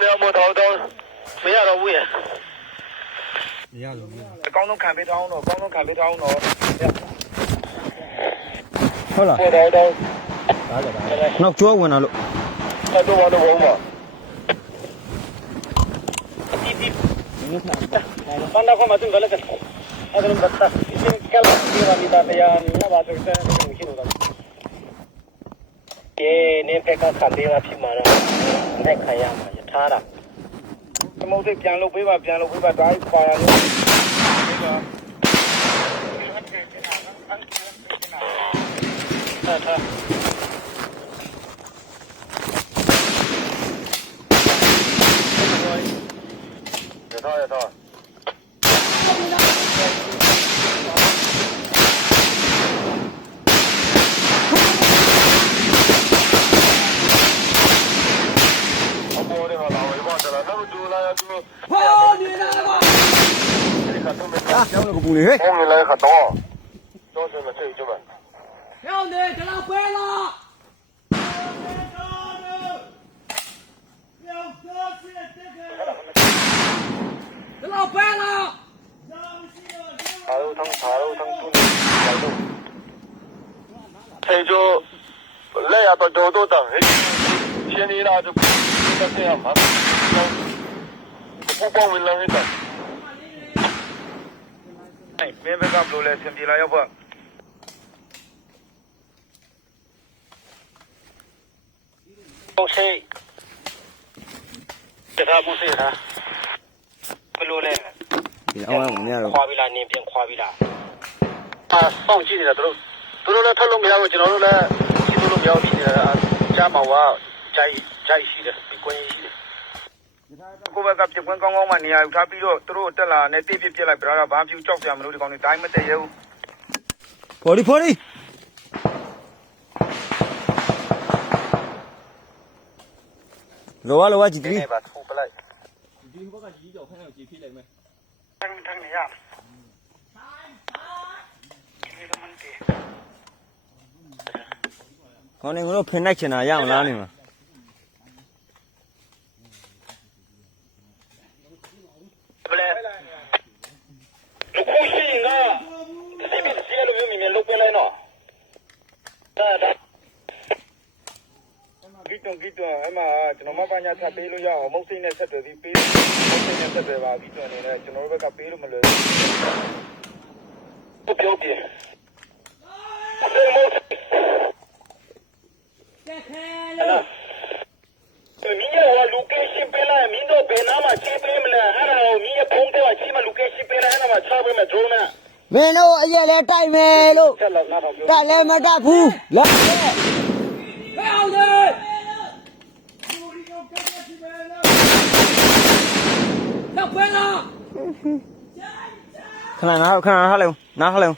你要摸头都没要到位。မရလို့ အကောင်းဆုံးခံပေးထားအောင်တော့အကောင်းဆုံးခံပေးထားအောင်တော့ ဟုတ်လား 摸头都， ဒါကြတာနောက်ကျောဝင်လာလို့ 他都往那往嘛。ဘန်ဒါကမှသူကလည်းအဲ့ဒါဘတ်တာဒီကလာဒီမှာမိသားတရားနာပါဆိုတဲ့မရှိတော့ဘူးနေဖက်ကခံပေးပါဖြစ်မှာတော့နဲ့ခံရမှာထားတာသမုဒ္ဒပြန်လုပ်ပေးပါဓာတ်ပါရလို့也套。ကျောင်းလည်းကပူနေဟဲ့ 我们来很多，都是了这一只吧。兄弟，这老回了！这老回了！茶肉汤，这就来呀，到都等，现在那就这样嘛，不光为了等。哎，免费干不了，兄弟了，要不？谁？这他不是他，不录嘞。 ဒီအောင်အောင်မရတော့ ခွာပြီလားနင်းပြန်ခွာပြီလားစောင့်ကြည့်နေတာတို့လည်းထပ်လို့မရဘူးကျွန်တော်တို့လည်းစီးလို့မရဘူးဖြစ်နေတာကြားမှာကဂျိုက်ရှိတယ်ကိုင်းရှိတယ်ကိုဘက်ကပြကွင်းကောင်းမှနေရာယူထားပြီးတော့သူတို့တက်လာနဲ့တိပြစ်လိုက်ပြတော့ဘာမှကြောက်ကြမလို့ဒီကောင်တွေတိုင်းမတည့်ရဘူး ဖော်ဒီလောကြည့်ပြီ ပါထိုးပလိုက် ဒီဘက်ကကြီးကြောက်ခိုင်းအောင်ကြည့်ဖြစ်လိုက်မယ် ทั้งနေရ ခေါင်းနေကတော့ဖင်လိုက်ချင်တာရမလားနေမှာ ဘလဲလူကိုရှိငါဒီပြစ်စီလိုမျိုးမြင်လုတ်ပြလိုက်နော်ဒါဂီတောအမကျွန်တော်မပညာဆက်ပေးလို့ရအောင်မုတ်စိတ်နဲ့ဆက်တယ်ဒီပေးမုတ်စိတ်နဲ့ဆက်တယ်ပါဂီတောအနေနဲ့ကျွန်တော်တို့ဘက်ကပေးလို့မလွယ်ဘူးပြောပြ 这开了！ မင်းရောလူကေရှင်းပေးလိုက်မင်းတို့ဘယ်နာမှာချင်းပေးမလဲအဲ့ဒါကိုမင်းရဖုန်းတော့ချင်းမလူကေရှင်းပေးလိုက်အဲ့ဒါမှာချပေးမယ်ဒရုန်းနဲ့ မင်းတို့အရက်လဲတိုက်မယ်လို့ ချက်လောက်နားထောင်ပြော တိုက်လဲမတိုက်ဘူးလက်လဲ 兄弟！老回了！ ခဏနားထားလဲနားထားလဲ